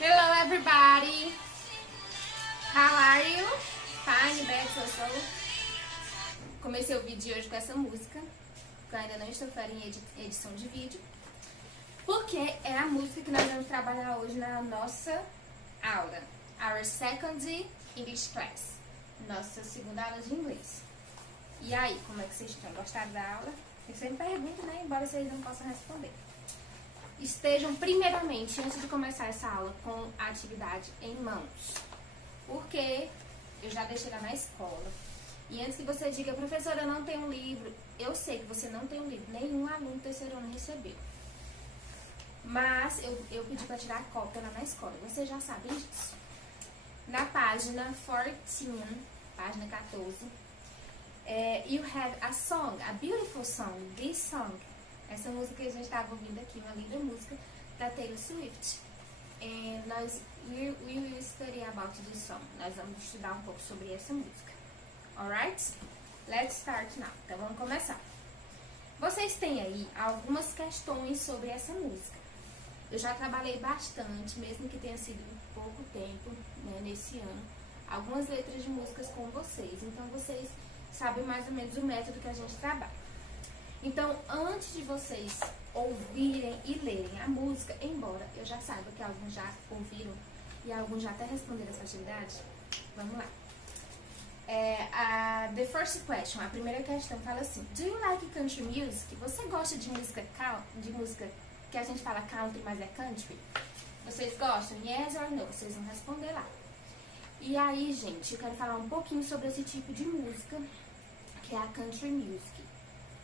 Hello everybody! How are you? Fine, back, so. Comecei o vídeo de hoje com essa música, que eu ainda não estou fazendo em edição de vídeo, porque é a música que nós vamos trabalhar hoje na nossa aula. Our second English class. Nossa segunda aula de inglês. E aí, como é que vocês estão? Gostaram da aula? Eu sempre pergunto, né? Embora vocês não possam responder. Estejam primeiramente, antes de começar essa aula, com a atividade em mãos. Porque eu já deixei lá na escola. E antes que você diga, professora, eu não tenho um livro. Eu sei que você não tem um livro. Nenhum aluno terceiro ano recebeu. Mas eu pedi para tirar a cópia lá na escola. Vocês já sabem disso. Na página 14, página 14, you have a song, a beautiful song, this song. Essa música que a gente estava ouvindo aqui, uma linda música da Taylor Swift. And we will study about this song. Nós vamos estudar um pouco sobre essa música. Alright? Let's start now. Então vamos começar. Vocês têm aí algumas questões sobre essa música. Eu já trabalhei bastante, mesmo que tenha sido pouco tempo, né, nesse ano, algumas letras de músicas com vocês. Então vocês sabem mais ou menos o método que a gente trabalha. Então, antes de vocês ouvirem e lerem a música, embora eu já saiba que alguns já ouviram e alguns já até responderam essa atividade, vamos lá. The first question, a primeira questão fala assim: do you like country music? Você gosta de música que a gente fala country, mas é country? Vocês gostam? Yes or no? Vocês vão responder lá. E aí, gente, eu quero falar um pouquinho sobre esse tipo de música, que é a country music.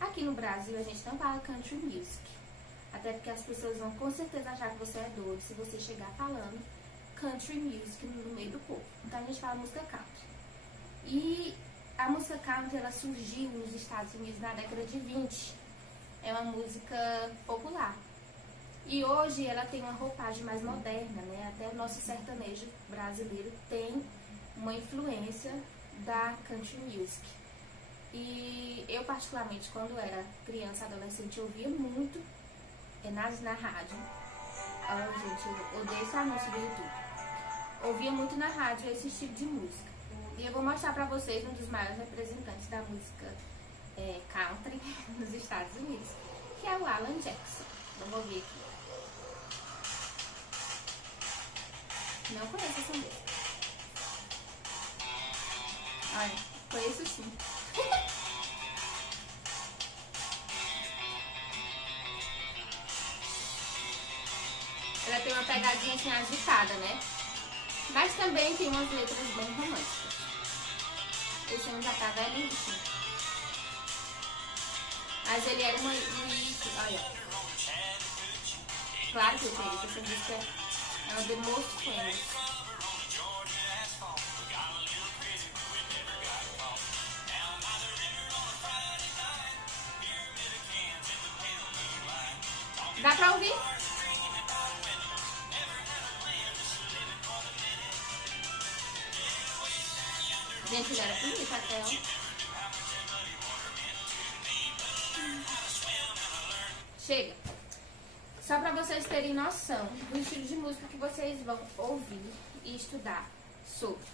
Aqui no Brasil, a gente não fala country music. Até porque as pessoas vão com certeza achar que você é doido se você chegar falando country music no meio do povo. Então, a gente fala música country. E a música country, ela surgiu nos Estados Unidos na década de 20. É uma música popular. E hoje ela tem uma roupagem mais moderna, né? Até o nosso sertanejo brasileiro tem uma influência da country music. E eu, particularmente, quando era criança, adolescente, eu ouvia muito na rádio. Gente, eu odeio esse anúncio do YouTube. Ouvia muito na rádio esse estilo de música. E eu vou mostrar pra vocês um dos maiores representantes da música country nos Estados Unidos, que é o Alan Jackson. Vamos ouvir aqui. Não conheço essa música. Olha, conheço sim. Ela tem uma pegadinha assim agitada, né? Mas também tem umas letras bem românticas. Esse ano já tá velhíssimo. Mas ele era um ícone, olha. Claro que eu conheço, essa música é uma The Most Famous. Dá pra ouvir? Gente, ele era bonito até, ó. Chega. Só pra vocês terem noção do estilo de música que vocês vão ouvir e estudar sobre.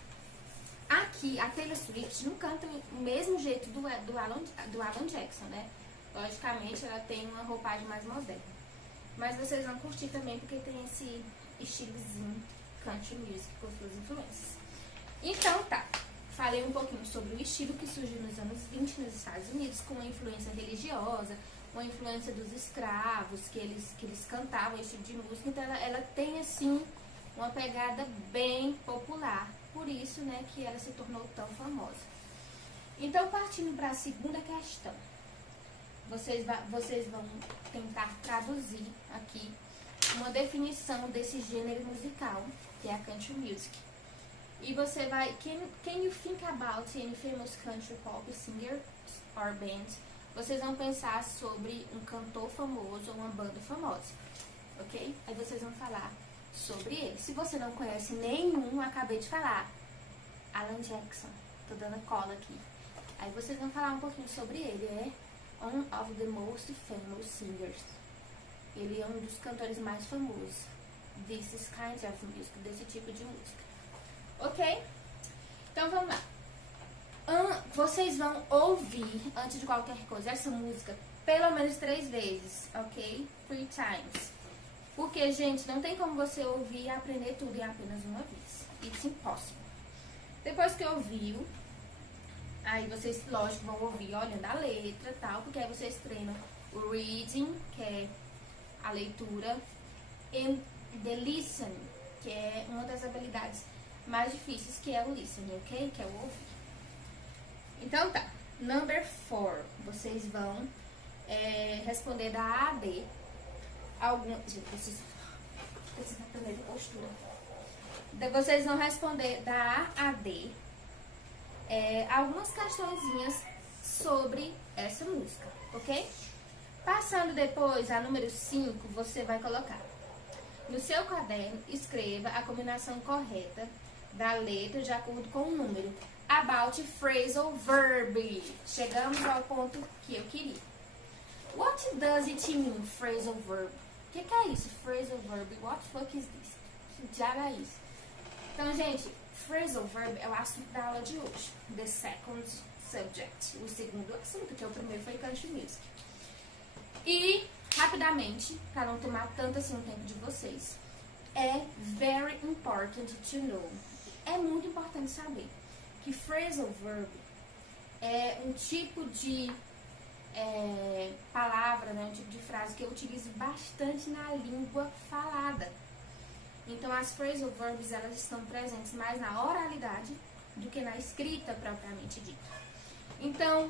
Aqui, a Taylor Swift não canta o mesmo jeito do Alan Jackson, né? Logicamente, ela tem uma roupagem mais moderna. Mas vocês vão curtir também, porque tem esse estilozinho country music com suas influências. Então, tá. Falei um pouquinho sobre o estilo que surgiu nos anos 20 nos Estados Unidos, com uma influência religiosa, uma influência dos escravos, que eles cantavam esse tipo de música. Então, ela tem, assim, uma pegada bem popular. Por isso, né, que ela se tornou tão famosa. Então, partindo para a segunda questão. Vocês vão tentar traduzir aqui uma definição desse gênero musical, que é a country music. E você vai... Can you think about any famous country pop singer or band? Vocês vão pensar sobre um cantor famoso ou uma banda famosa, ok? Aí vocês vão falar sobre ele. Se você não conhece nenhum, acabei de falar, Alan Jackson. Tô dando cola aqui. Aí vocês vão falar um pouquinho sobre ele, one of the most famous singers. Ele é um dos cantores mais famosos. This is kind of music, desse tipo de música. Ok? Então vamos lá. Vocês vão ouvir, antes de qualquer coisa, essa música pelo menos 3 vezes, ok? 3 times. Porque, gente, não tem como você ouvir e aprender tudo em apenas uma vez. It's impossible. Depois que ouviu, aí vocês, lógico, vão ouvir olhando a letra e tal, porque aí vocês treinam o reading, que é a leitura, e the listening, que é uma das habilidades mais difíceis, que é o listening, ok? Que é o ouvir. Então tá, number 4, vocês vão responder da A a D. Gente, preciso aprender de postura. Vocês vão responder da A a D algumas questõezinhas sobre essa música, ok? Passando depois a número 5, você vai colocar no seu caderno, escreva a combinação correta da letra de acordo com o número. About phrasal verb. Chegamos ao ponto que eu queria. What does it mean, phrasal verb? O que é isso, phrasal verb? What the fuck is this? Que diabo é isso? Então, gente, phrasal verb é o assunto da aula de hoje. The second subject. O segundo assunto, que é o primeiro foi country music. E, rapidamente, para não tomar tanto assim o tempo de vocês, é very important to know. É muito importante saber que phrasal verb é um tipo de palavra, né, um tipo de frase que eu utilizo bastante na língua falada. Então, as phrasal verbs, elas estão presentes mais na oralidade do que na escrita propriamente dita. Então,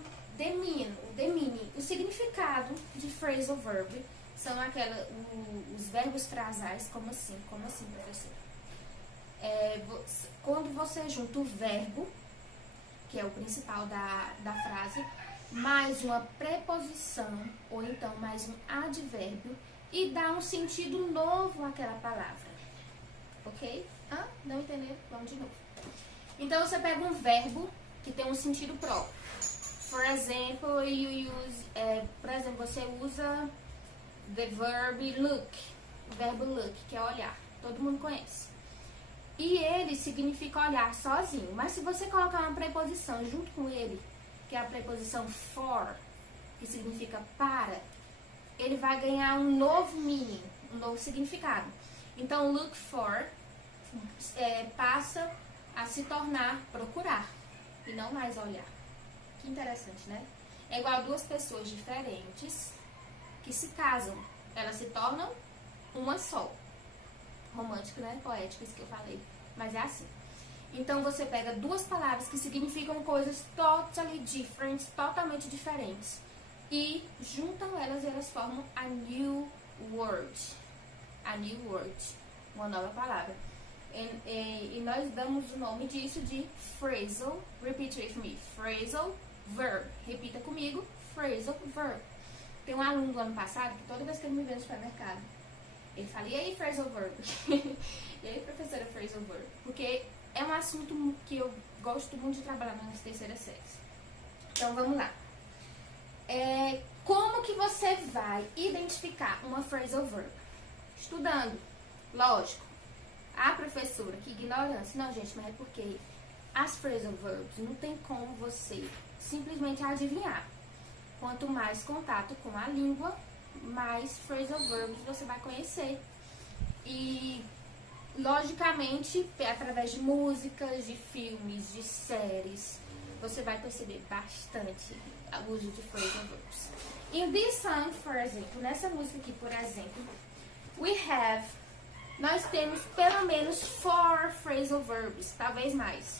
o significado de phrasal verb são os verbos frasais, como assim, professor? Quando você junta o verbo, que é o principal da frase, mais uma preposição, ou então mais um advérbio, e dá um sentido novo àquela palavra. Ok? Não entenderam? Vamos de novo. Então, você pega um verbo que tem um sentido próprio. Por exemplo, você usa the verb look. O verbo look, que é olhar. Todo mundo conhece. E ele significa olhar sozinho. Mas se você colocar uma preposição junto com ele, que é a preposição for, que significa para, ele vai ganhar um novo meaning, um novo significado. Então, look for passa a se tornar procurar e não mais olhar. Que interessante, né? É igual 2 pessoas diferentes que se casam. Elas se tornam uma só. Romântico, né? Poético, isso que eu falei. Mas é assim. Então, você pega 2 palavras que significam coisas totally different, totalmente diferentes. E juntam elas e elas formam a new word. A new word. Uma nova palavra. E nós damos o nome disso de phrasal. Repeat with me. Phrasal verb. Repita comigo. Phrasal verb. Tem um aluno do ano passado que toda vez que ele me vê no supermercado, ele fala, e aí, phrasal verb? E aí, professora, phrasal verb? Porque é um assunto que eu gosto muito de trabalhar nas terceiras séries. Então, vamos lá. Como que você vai identificar uma phrasal verb? Estudando. Lógico. Professora, que ignorância. Não, gente, mas é porque as phrasal verbs não tem como você simplesmente adivinhar. Quanto mais contato com a língua, mais phrasal verbs você vai conhecer. E, logicamente, através de músicas, de filmes, de séries, você vai perceber bastante o uso de phrasal verbs. In this song, por exemplo, nessa música aqui, por exemplo, nós temos pelo menos 4 phrasal verbs, talvez mais.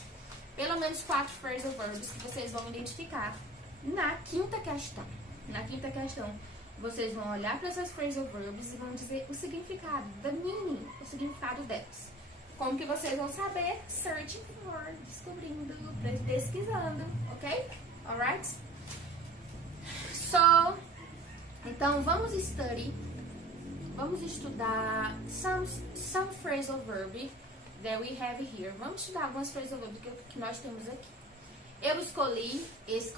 Pelo menos 4 phrasal verbs que vocês vão identificar na quinta questão. Na quinta questão, vocês vão olhar para essas phrasal verbs e vão dizer o significado, the meaning, o significado delas. Como que vocês vão saber? Searching for, descobrindo, pesquisando, ok? Alright? Então, vamos estudar some phrasal verb that we have here. Vamos estudar algumas phrasal verbs que nós temos aqui. Eu escolhi 10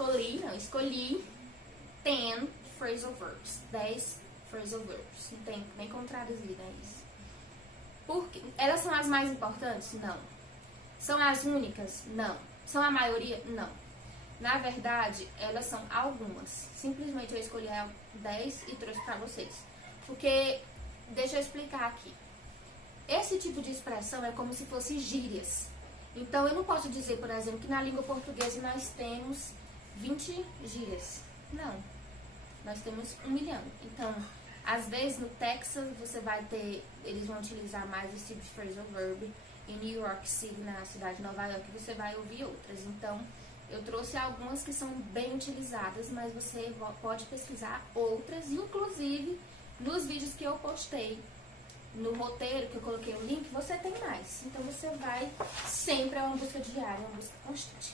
phrasal verbs. 10 phrasal verbs. Não tem nem como traduzir, né, isso. Porque elas são as mais importantes? Não. São as únicas? Não. São a maioria? Não. Na verdade, elas são algumas. Simplesmente eu escolhi 10 e trouxe pra vocês. Porque, deixa eu explicar aqui. Esse tipo de expressão é como se fosse gírias. Então, eu não posso dizer, por exemplo, que na língua portuguesa nós temos 20 gírias. Não. Nós temos 1 milhão. Então, às vezes no Texas você vai ter, eles vão utilizar mais esse tipo de phrasal verb. Em New York City, na cidade de Nova York, você vai ouvir outras. Então, eu trouxe algumas que são bem utilizadas, mas você pode pesquisar outras, inclusive nos vídeos que eu postei, no roteiro que eu coloquei o link, você tem mais. Então, você vai sempre, é uma busca diária, uma busca constante.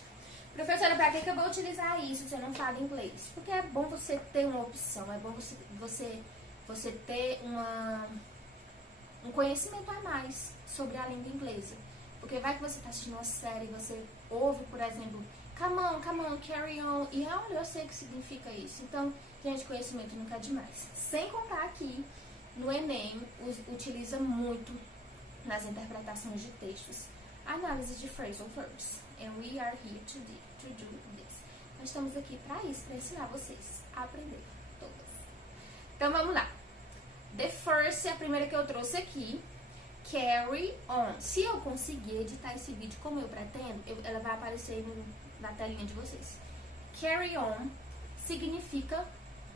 Professora, pra que eu vou utilizar isso se você não fala inglês? Porque é bom você ter uma opção, é bom você ter um conhecimento a mais sobre a língua inglesa. Porque vai que você tá assistindo uma série, você ouve, por exemplo, come on, carry on, e olha, eu sei o que significa isso. Então, gente, conhecimento nunca é demais. Sem contar aqui, no Enem, utiliza muito nas interpretações de textos, análise de phrasal verbs. And we are here to do this. Nós estamos aqui para isso, para ensinar vocês a aprender todas. Então, vamos lá. The first é a primeira que eu trouxe aqui. Carry on. Se eu conseguir editar esse vídeo como eu pretendo, ela vai aparecer na telinha de vocês. Carry on significa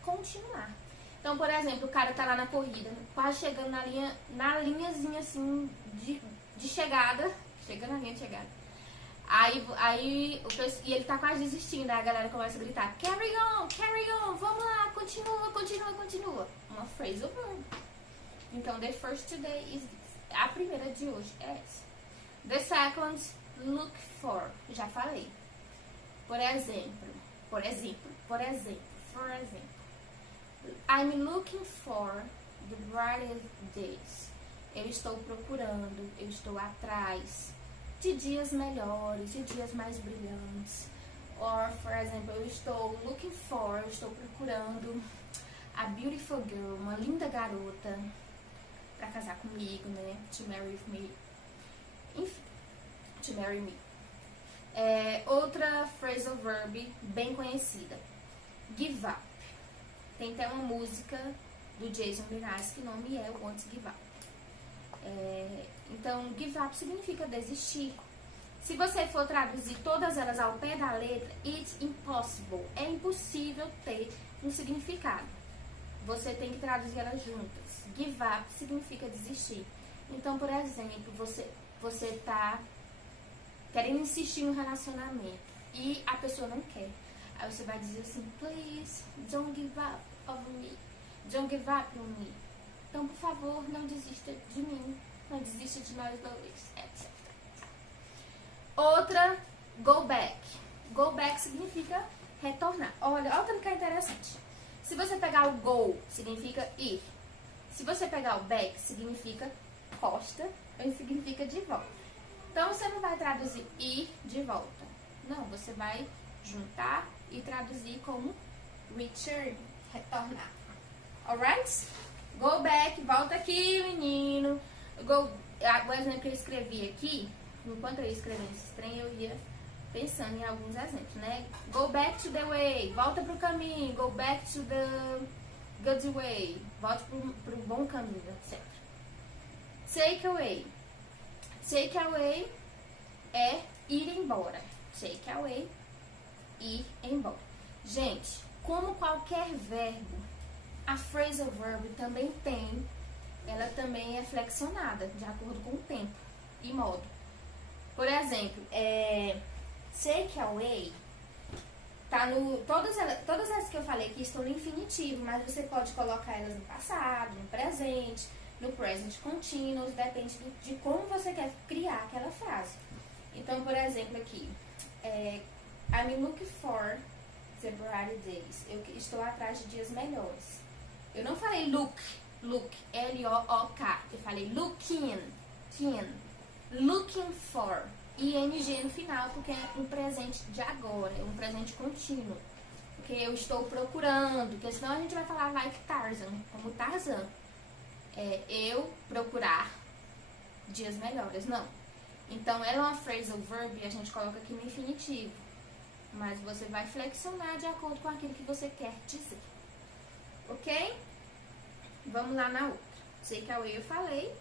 continuar. Então, por exemplo, o cara tá lá na corrida, quase chegando na linhazinha assim de chegada. Chegando na linha de chegada. Aí e ele tá quase desistindo, aí a galera começa a gritar, carry on, vamos lá, continua. Uma phrasal verb. Então, the first today is this. A primeira de hoje é essa. The second, look for. Já falei. Por exemplo. I'm looking for the brightest days. Eu estou procurando, eu estou atrás de dias melhores, de dias mais brilhantes. Or, por exemplo, eu estou procurando a beautiful girl, uma linda garota pra casar comigo, né? To marry with me. Enfim, to marry me. Outra phrasal verb bem conhecida. Give up. Tem até uma música do Jason Mraz que o nome é Want to Give Up. Então, give up significa desistir. Se você for traduzir todas elas ao pé da letra, it's impossible. É impossível ter um significado. Você tem que traduzir elas juntas. Give up significa desistir. Então, por exemplo, você tá querendo insistir no relacionamento e a pessoa não quer. Aí você vai dizer assim, please, don't give up over me. Don't give up on me. Então, por favor, não desista de mim. Não desista de nós dois, etc. Outra, go back. Go back significa retornar. Olha como que é interessante. Se você pegar o go, significa ir. Se você pegar o back, significa costa, ou significa de volta. Então, você não vai traduzir ir de volta. Não, você vai juntar e traduzir como return, retornar. Alright? Go back, volta aqui, menino. O exemplo que eu escrevi aqui, enquanto eu ia escrevendo esse trem, eu ia pensando em alguns exemplos, né? Go back to the way, volta pro caminho. Go back to the good way, volte pro bom caminho, etc. Take away. Take away é ir embora. Take away, ir embora. Gente, como qualquer verbo, a phrasal verb também ela também é flexionada, de acordo com o tempo e modo. Por exemplo, take away, tá todas as que eu falei aqui estão no infinitivo, mas você pode colocar elas no passado, no presente, no present continuous, depende de como você quer criar aquela frase. Então, por exemplo, aqui, I'm looking for the brighter days. Eu estou atrás de dias melhores. Eu não falei look, L-O-O-K. Eu falei looking for. ING no final, porque é um presente de agora, é um presente contínuo. Ok? porque eu estou procurando, porque senão a gente vai falar like Tarzan, como Tarzan. Eu procurar dias melhores, não. Então, ela é uma phrasal verb e a gente coloca aqui no infinitivo. Mas você vai flexionar de acordo com aquilo que você quer dizer. Ok? Vamos lá na outra. Take away eu falei.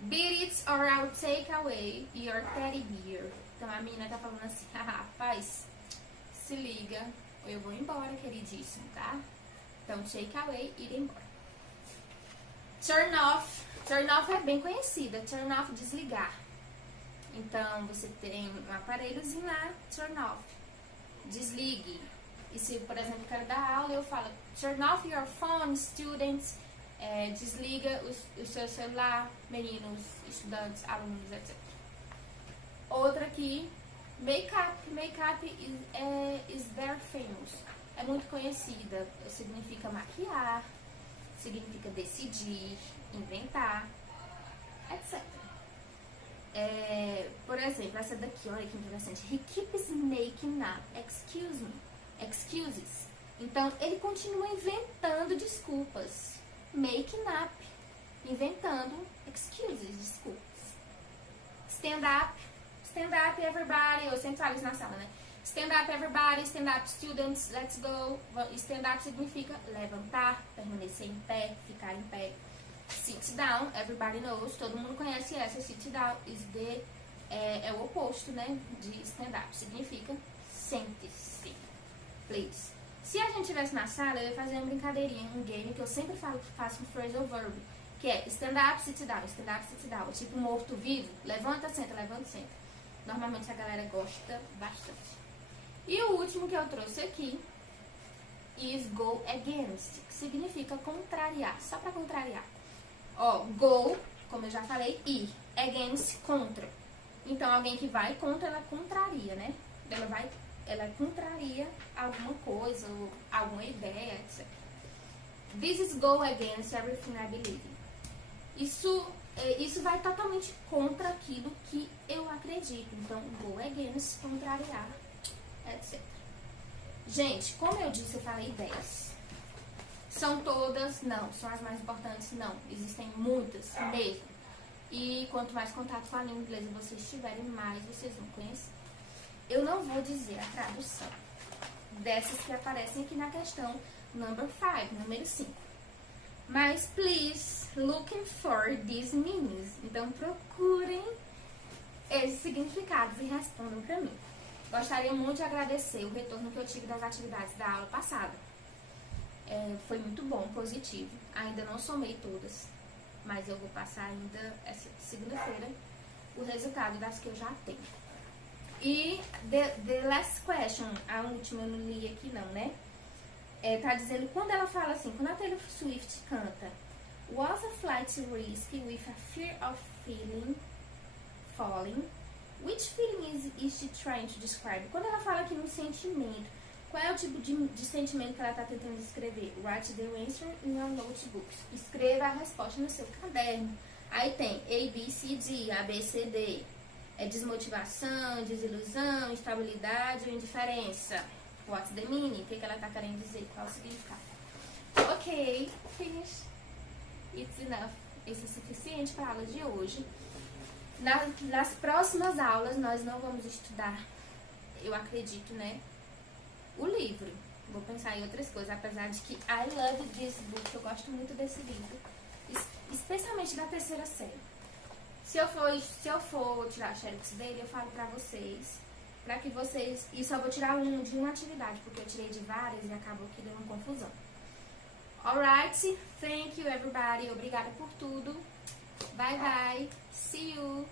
Beat it or I'll take away your teddy bear. Então, a menina tá falando assim, rapaz, se liga, ou eu vou embora, queridíssimo, tá? Então, take away, ir embora. Turn off. Turn off é bem conhecida. Turn off, desligar. Então, você tem um aparelhozinho lá, turn off. Desligue. E se, por exemplo, quero dar aula, eu falo, turn off your phone, students. Desliga o seu celular, meninos, estudantes, alunos, etc. Outra aqui, make-up. Make-up is very famous. É muito conhecida. Significa maquiar, significa decidir, inventar, etc. Por exemplo, essa daqui, olha que interessante. He keeps making up excuses. Então, ele continua inventando desculpas. Making up, inventando excuses, desculpas. Stand up everybody. Eu sempre falo isso na sala, né? Stand up everybody, stand up students, let's go. Stand up significa levantar, permanecer em pé, ficar em pé. Sit down, everybody knows, todo mundo conhece essa. Sit down é o oposto, né, de stand up. Significa sente-se, please. Se a gente estivesse na sala, eu ia fazer uma brincadeirinha, um game que eu sempre falo que faço um phrasal verb, que é stand up, sit down, stand up, sit down. Tipo morto-vivo, levanta, senta, levanta, senta. Normalmente a galera gosta bastante. E o último que eu trouxe aqui is go against, que significa contrariar, só pra contrariar. Ó, go, como eu já falei, ir, against, contra. Então, alguém que vai contra, ela contraria, né? Ela contraria alguma coisa, ou alguma ideia, etc. This is go against everything I believe in. Isso vai totalmente contra aquilo que eu acredito. Então, go against, contrariar, etc. Gente, como eu disse, eu falei 10. São todas? Não. São as mais importantes? Não. Existem muitas mesmo. E quanto mais contato com a língua inglesa vocês tiverem, mais vocês vão conhecer. Eu não vou dizer a tradução dessas que aparecem aqui na questão number 5, número 5. Mas, please, looking for these meanings. Então, procurem esses significados e respondam pra mim. Gostaria muito de agradecer o retorno que eu tive das atividades da aula passada. Foi muito bom, positivo. Ainda não somei todas, mas eu vou passar ainda essa segunda-feira o resultado das que eu já tenho. E the last question, a última eu não li aqui não, né? Tá dizendo, quando ela fala assim, quando a Taylor Swift canta Was a flight risky with a fear of falling? Which feeling is she trying to describe? Quando ela fala aqui no sentimento, qual é o tipo de sentimento que ela está tentando descrever? Write the answer in your notebooks. Escreva a resposta no seu caderno. Aí tem A, B, C, D, A, B, C, D. Desmotivação, desilusão, instabilidade ou indiferença. What's the meaning? O que ela está querendo dizer? Qual o significado? Ok, finish. It's enough. Isso é suficiente para a aula de hoje. Nas próximas aulas, nós não vamos estudar, eu acredito, né, o livro. Vou pensar em outras coisas, apesar de que I love this book, eu gosto muito desse livro, especialmente da terceira série. Se eu for tirar xerox dele, eu falo pra vocês, pra que vocês... E só vou tirar de uma atividade, porque eu tirei de várias e acabou que deu uma confusão. Alright, thank you everybody, obrigada por tudo. Bye bye, see you!